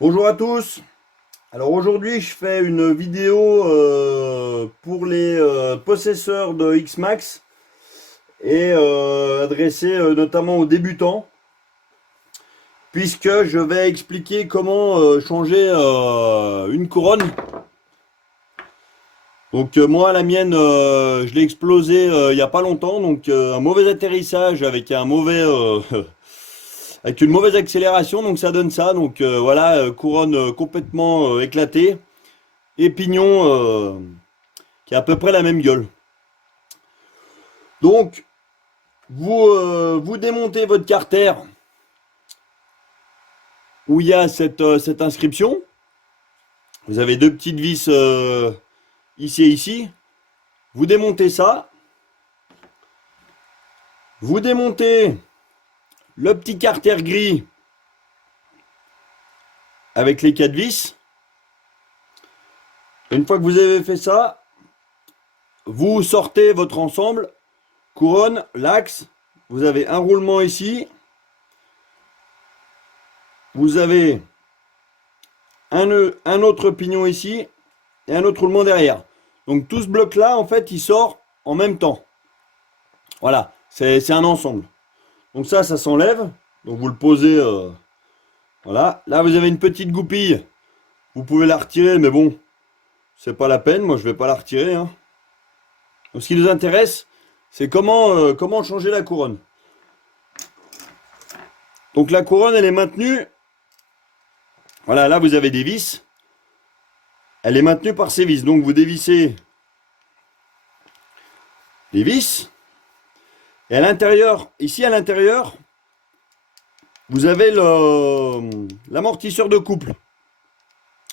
Bonjour à tous. Alors aujourd'hui, je fais une vidéo pour les possesseurs de Xmax et adressée notamment aux débutants, puisque je vais expliquer comment changer une couronne. Donc moi, la mienne, je l'ai explosée il n'y a pas longtemps, donc un mauvais atterrissage avec un mauvais avec une mauvaise accélération, donc ça donne ça. Donc voilà, couronne complètement éclatée et pignon qui a à peu près la même gueule. Donc vous démontez votre carter où il y a cette inscription. Vous avez deux petites vis ici et ici. Vous démontez ça. Vous démontez le petit carter gris avec les quatre vis. Une fois que vous avez fait ça, vous sortez votre ensemble, couronne, l'axe. Vous avez un roulement ici. Vous avez un autre pignon ici et un autre roulement derrière. Donc tout ce bloc-là, en fait, il sort en même temps. Voilà, c'est un ensemble. Donc ça s'enlève. Donc vous le posez, voilà. Là, vous avez une petite goupille. Vous pouvez la retirer, mais bon, c'est pas la peine. Moi, je vais pas la retirer, hein. Donc ce qui nous intéresse, c'est comment changer la couronne. Donc la couronne, elle est maintenue. Voilà, là, vous avez des vis. Elle est maintenue par ces vis. Donc vous dévissez les vis. Et à l'intérieur, ici à l'intérieur, vous avez l'amortisseur de couple.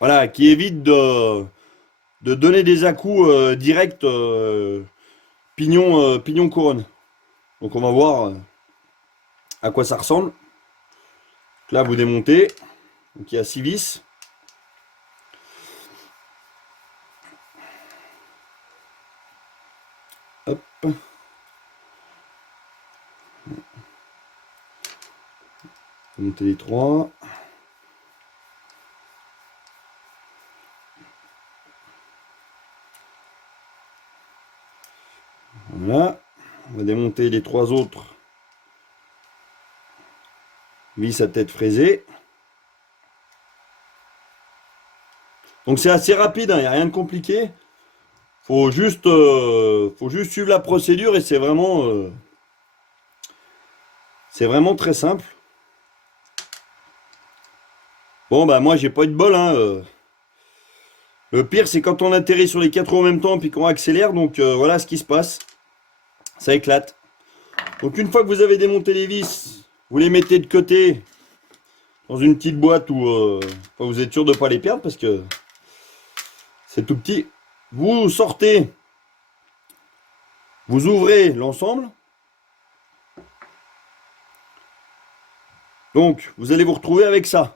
Voilà, qui évite de donner des à-coups directs pignon couronne. Donc on va voir à quoi ça ressemble. Donc là, vous démontez. Donc il y a 6 vis. Hop. Monter les 3. Voilà. On va démonter les 3 autres vis à tête fraisée. Donc c'est assez rapide, il n'y a rien de compliqué. Faut juste suivre la procédure et c'est vraiment très simple. Bon bah moi j'ai pas eu de bol, hein. Le pire c'est quand on atterrit sur les 4 roues en même temps puis qu'on accélère, donc voilà ce qui se passe. Ça éclate. Donc une fois que vous avez démonté les vis, vous les mettez de côté dans une petite boîte où vous êtes sûr de ne pas les perdre parce que c'est tout petit. Vous sortez, vous ouvrez l'ensemble. Donc vous allez vous retrouver avec ça.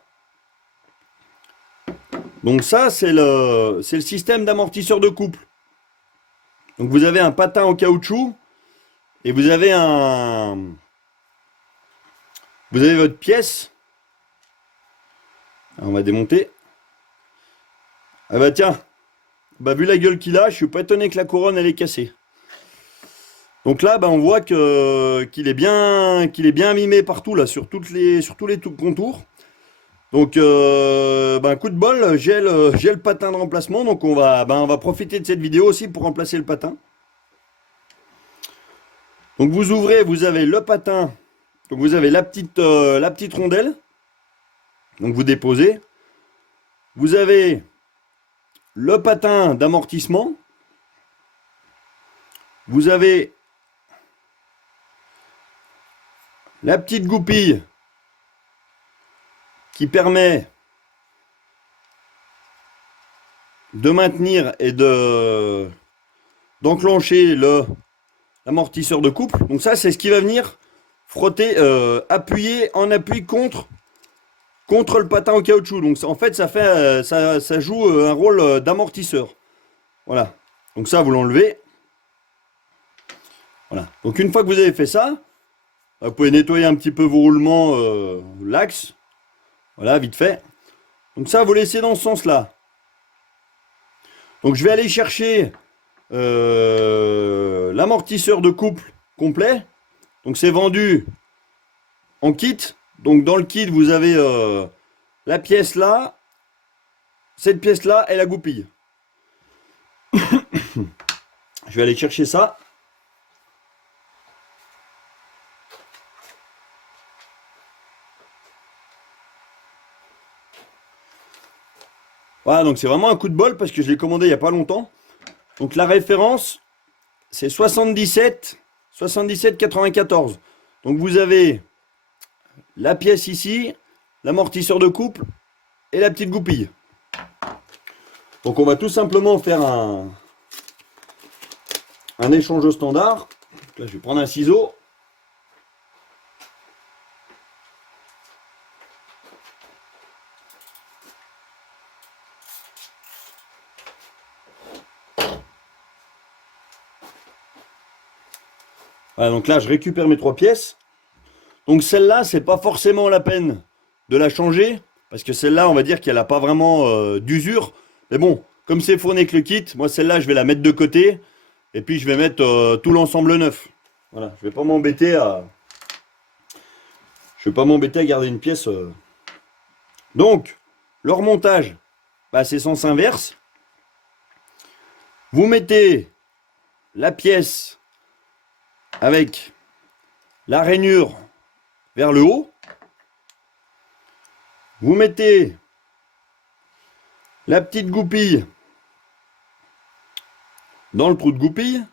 Donc ça c'est le système d'amortisseur de couple. Donc vous avez un patin en caoutchouc et vous avez votre pièce. Alors, on va démonter. Ah bah tiens, bah vu la gueule qu'il a, je suis pas étonné que la couronne elle est cassée. Donc là, bah, on voit qu'il est bien mimé partout là, sur tous les contours. Donc, bah, coup de bol, j'ai le patin de remplacement, donc on va profiter de cette vidéo aussi pour remplacer le patin. Donc vous ouvrez, vous avez le patin, donc vous avez la petite rondelle, donc vous déposez. Vous avez le patin d'amortissement. Vous avez la petite goupille qui permet de maintenir et d'enclencher l'amortisseur de couple. Donc ça, c'est ce qui va venir frotter, appuyer en appui contre le patin en caoutchouc. Donc en fait, ça joue un rôle d'amortisseur. Voilà. Donc ça, vous l'enlevez. Voilà. Donc une fois que vous avez fait ça, vous pouvez nettoyer un petit peu vos roulements, l'axe. Voilà, vite fait. Donc ça, vous laissez dans ce sens-là. Donc je vais aller chercher l'amortisseur de couple complet. Donc c'est vendu en kit. Donc dans le kit, vous avez la pièce là, cette pièce là et la goupille. Je vais aller chercher ça. Voilà, donc c'est vraiment un coup de bol parce que je l'ai commandé il n'y a pas longtemps. Donc la référence, c'est 77 94. Donc vous avez la pièce ici, l'amortisseur de couple et la petite goupille. Donc on va tout simplement faire un échange standard. Là, je vais prendre un ciseau. Voilà, donc là, je récupère mes 3 pièces. Donc celle-là, c'est pas forcément la peine de la changer, parce que celle-là, on va dire qu'elle n'a pas vraiment d'usure. Mais bon, comme c'est fourni avec le kit, moi celle-là, je vais la mettre de côté, et puis je vais mettre tout l'ensemble neuf. Voilà, je vais pas m'embêter à garder une pièce. Donc, le remontage, bah, c'est sens inverse. Vous mettez la pièce avec la rainure vers le haut. Vous mettez la petite goupille dans le trou de goupille.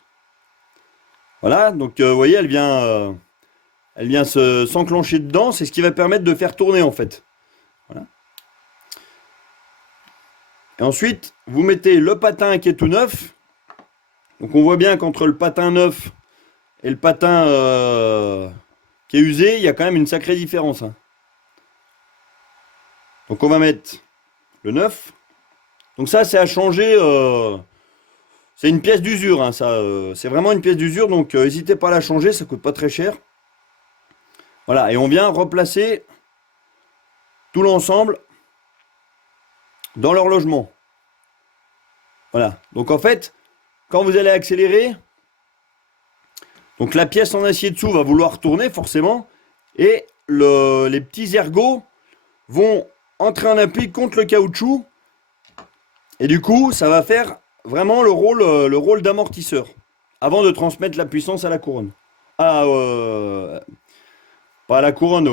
Voilà, donc vous voyez, elle vient s'enclencher dedans. C'est ce qui va permettre de faire tourner en fait. Voilà. Et ensuite, vous mettez le patin qui est tout neuf. Donc on voit bien qu'entre le patin neuf et le patin qui est usé, il y a quand même une sacrée différence. Hein. Donc on va mettre le neuf. Donc ça, c'est à changer. C'est une pièce d'usure. Hein, c'est vraiment une pièce d'usure. Donc n'hésitez pas à la changer, ça coûte pas très cher. Voilà, et on vient replacer tout l'ensemble dans l'horlogement. Voilà. Donc en fait, quand vous allez accélérer, donc la pièce en acier dessous va vouloir tourner forcément, et les petits ergots vont entrer en appui contre le caoutchouc, et du coup ça va faire vraiment le rôle d'amortisseur, avant de transmettre la puissance à la couronne. Pas à la couronne,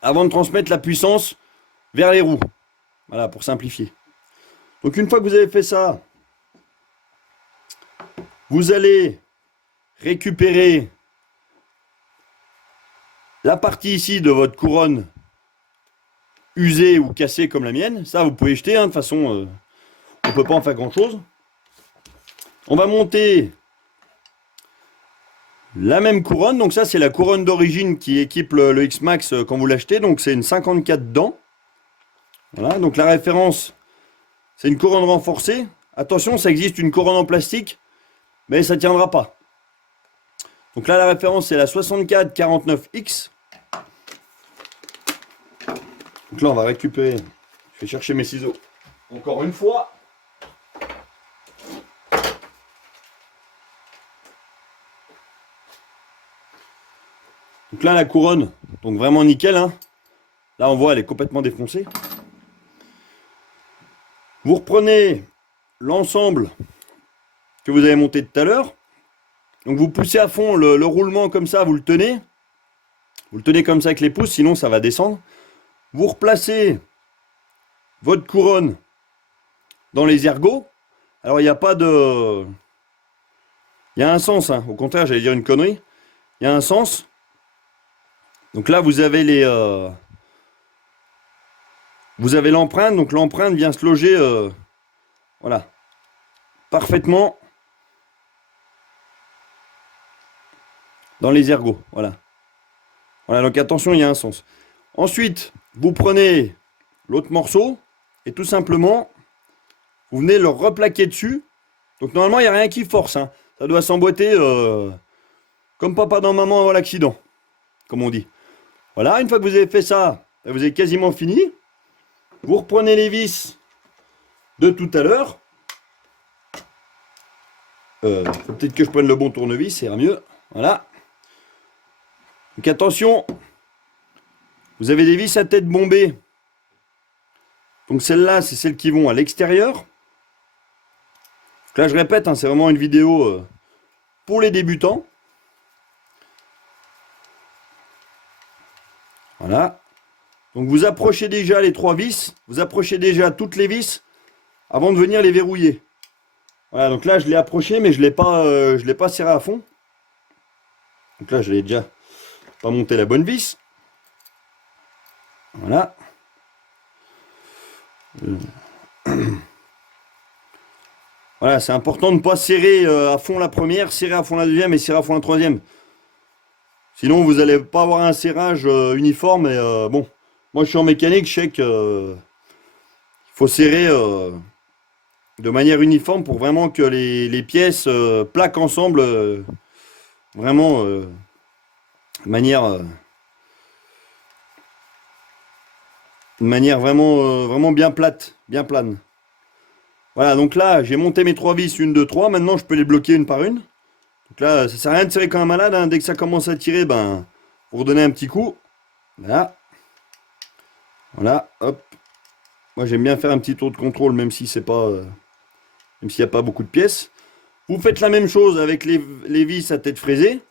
avant de transmettre la puissance vers les roues. Voilà, pour simplifier. Donc une fois que vous avez fait ça, vous allez récupérer la partie ici de votre couronne usée ou cassée comme la mienne. Ça, vous pouvez jeter, hein, de toute façon, on ne peut pas en faire grand-chose. On va monter la même couronne. Donc ça, c'est la couronne d'origine qui équipe le X-Max quand vous l'achetez. Donc c'est une 54 dents. Voilà, donc la référence, c'est une couronne renforcée. Attention, ça existe une couronne en plastique, mais ça ne tiendra pas. Donc là, la référence, c'est la 6449X. Donc là, on va récupérer. Je vais chercher mes ciseaux. Encore une fois. Donc là, la couronne, donc vraiment nickel. Hein. Là, on voit, elle est complètement défoncée. Vous reprenez l'ensemble que vous avez monté tout à l'heure. Donc vous poussez à fond le roulement comme ça, vous le tenez. Vous le tenez comme ça avec les pouces, sinon ça va descendre. Vous replacez votre couronne dans les ergots. Alors il n'y a pas de... Il y a un sens, hein. Au contraire, j'allais dire une connerie. Il y a un sens. Donc là, vous avez vous avez l'empreinte. Donc l'empreinte vient se loger voilà, parfaitement dans les ergots. Voilà. Voilà, donc attention, il y a un sens. Ensuite, vous prenez l'autre morceau et tout simplement, vous venez le replaquer dessus. Donc normalement, il n'y a rien qui force. Hein. Ça doit s'emboîter comme papa dans maman avant l'accident, comme on dit. Voilà, une fois que vous avez fait ça, vous avez quasiment fini. Vous reprenez les vis de tout à l'heure. Faut peut-être que je prenne le bon tournevis, ça ira mieux. Voilà. Donc attention, vous avez des vis à tête bombée. Donc celles-là, c'est celles qui vont à l'extérieur. Donc là, je répète, hein, c'est vraiment une vidéo pour les débutants. Voilà. Donc vous approchez déjà les 3 vis, vous approchez déjà toutes les vis avant de venir les verrouiller. Voilà, donc là je l'ai approché, mais je l'ai pas serré à fond. Donc là je l'ai déjà pas monté la bonne vis. Voilà. Voilà, c'est important de ne pas serrer à fond la première, serrer à fond la deuxième et serrer à fond la troisième. Sinon vous n'allez pas avoir un serrage uniforme. Et bon, moi je suis en mécanique, je sais que faut serrer de manière uniforme pour vraiment que les pièces plaquent ensemble vraiment de manière vraiment bien plate, bien plane. Voilà, donc là, j'ai monté mes 3 vis, 1, 2, 3. Maintenant, je peux les bloquer une par une. Donc là, ça sert à rien de serrer comme un malade, hein. Dès que ça commence à tirer, ben, pour donner un petit coup. Voilà. Voilà, hop. Moi, j'aime bien faire un petit tour de contrôle, même si c'est pas, même s'il n'y a pas beaucoup de pièces. Vous faites la même chose avec les vis à tête fraisée.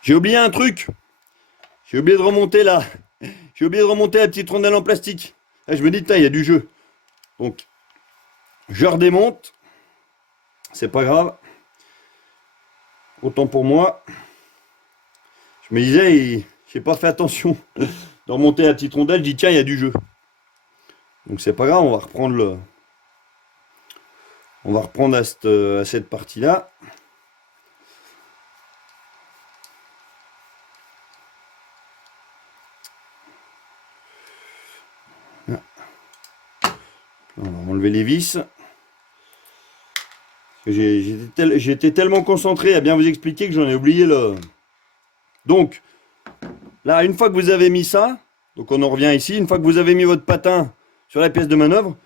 J'ai oublié un truc. J'ai oublié de remonter là. J'ai oublié de remonter la petite rondelle en plastique. Là, je me dis, putain, il y a du jeu. Donc, je redémonte. C'est pas grave. Autant pour moi. Je me disais, j'ai pas fait attention de remonter la petite rondelle. Je dis, tiens, il y a du jeu. Donc, c'est pas grave, on va reprendre on va reprendre à cette partie-là. On va enlever les vis. J'étais tellement concentré à bien vous expliquer que j'en ai oublié le... Donc, là, une fois que vous avez mis ça, donc on en revient ici, une fois que vous avez mis votre patin sur la pièce de manœuvre,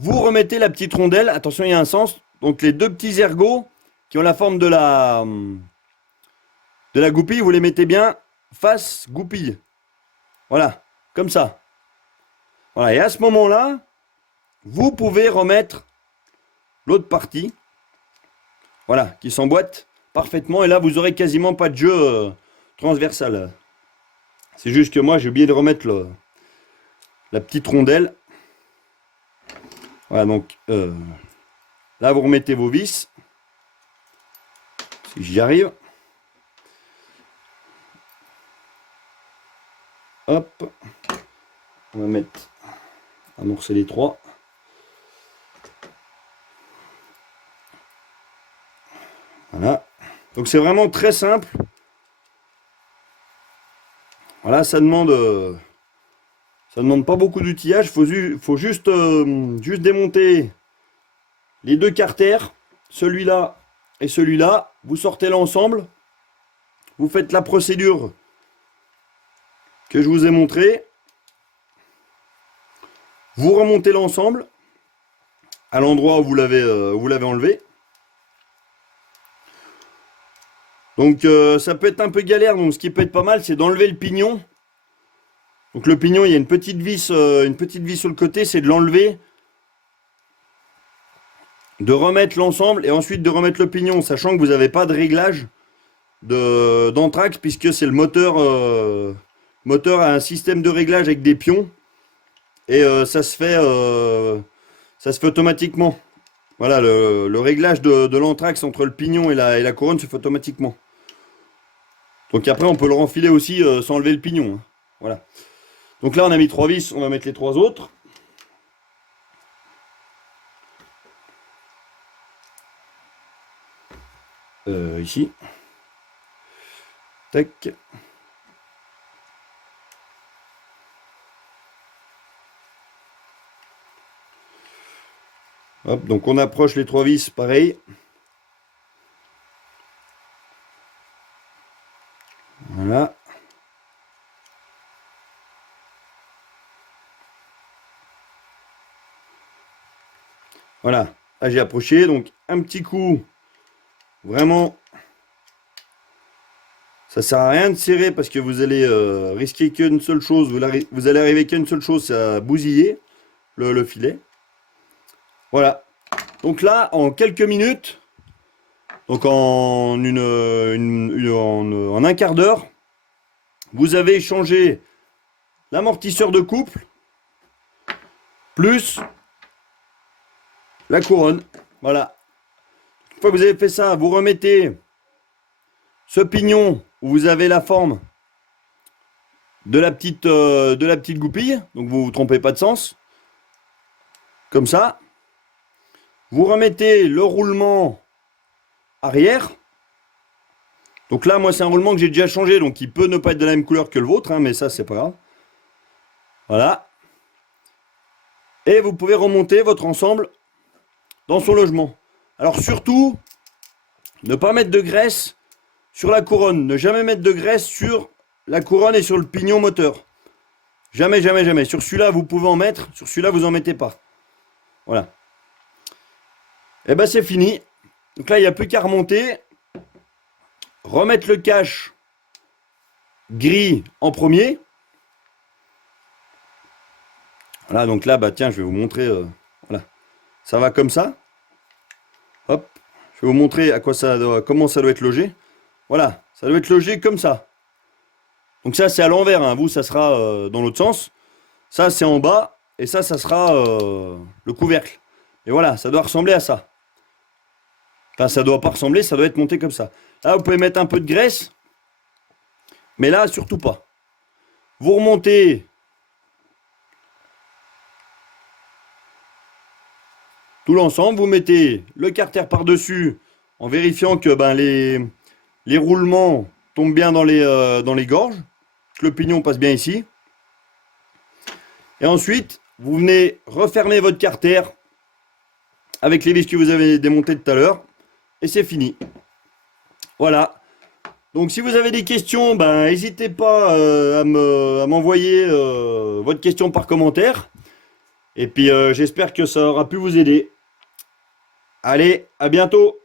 vous remettez la petite rondelle, attention, il y a un sens, donc les 2 petits ergots qui ont la forme de la goupille, vous les mettez bien face goupille. Voilà, comme ça. Voilà, et à ce moment-là, vous pouvez remettre l'autre partie, voilà, qui s'emboîte parfaitement, et là, vous aurez quasiment pas de jeu transversal. C'est juste que moi, j'ai oublié de remettre la petite rondelle. Voilà, donc là, vous remettez vos vis. Si j'y arrive. Hop. On va amorcer les 3. Voilà. Donc c'est vraiment très simple. Voilà, ça demande pas beaucoup d'outillage. Faut juste démonter les 2 carters, celui-là et celui-là. Vous sortez l'ensemble. Vous faites la procédure que je vous ai montrée. Vous remontez l'ensemble à l'endroit où vous l'avez enlevé. Donc ça peut être un peu galère, donc ce qui peut être pas mal, c'est d'enlever le pignon. Donc le pignon, il y a une petite vis sur le côté, c'est de l'enlever, de remettre l'ensemble et ensuite de remettre le pignon, sachant que vous n'avez pas de réglage d'anthrax, puisque c'est le moteur. Moteur a un système de réglage avec des pions et ça se fait automatiquement. Voilà, le réglage de l'anthrax entre le pignon et la couronne se fait automatiquement. Donc après, on peut le renfiler aussi sans enlever le pignon, hein. Voilà. Donc là, on a mis 3 vis, on va mettre les 3 autres. Ici. Tac. Hop, donc on approche les 3 vis, pareil. Voilà. Voilà. Là, j'ai approché. Donc, un petit coup. Vraiment. Ça sert à rien de serrer parce que vous allez risquer qu'une seule chose. Vous allez arriver qu'à une seule chose, c'est à bousiller le filet. Voilà. Donc là, en quelques minutes, donc en un quart d'heure, vous avez changé l'amortisseur de couple plus la couronne. Voilà. Une fois que vous avez fait ça, vous remettez ce pignon où vous avez la forme de la petite goupille. Donc vous ne vous trompez pas de sens. Comme ça. Vous remettez le roulement arrière. Donc là, moi, c'est un roulement que j'ai déjà changé. Donc il peut ne pas être de la même couleur que le vôtre. Mais ça, c'est pas grave. Voilà. Et vous pouvez remonter votre ensemble dans son logement. Alors surtout, ne pas mettre de graisse sur la couronne. Ne jamais mettre de graisse sur la couronne et sur le pignon moteur. Jamais, jamais, jamais. Sur celui-là, vous pouvez en mettre. Sur celui-là, vous n'en mettez pas. Voilà. Et ben c'est fini. Donc là, il n'y a plus qu'à remonter. Remettre le cache gris en premier. Voilà, donc là, bah tiens, je vais vous montrer. Voilà. Ça va comme ça. Hop. Je vais vous montrer comment ça doit être logé. Voilà, ça doit être logé comme ça. Donc ça, c'est à l'envers. Hein. Vous, ça sera dans l'autre sens. Ça, c'est en bas. Et ça sera le couvercle. Et voilà, ça doit ressembler à ça. Enfin, ça doit pas ressembler, ça doit être monté comme ça. Là, vous pouvez mettre un peu de graisse. Mais là, surtout pas. Vous remontez tout l'ensemble. Vous mettez le carter par-dessus en vérifiant que les roulements tombent bien dans les gorges. Que le pignon passe bien ici. Et ensuite, vous venez refermer votre carter avec les vis que vous avez démontées tout à l'heure. Et c'est fini. Voilà. Donc si vous avez des questions, n'hésitez pas à m'envoyer votre question par commentaire. Et puis j'espère que ça aura pu vous aider. Allez, à bientôt.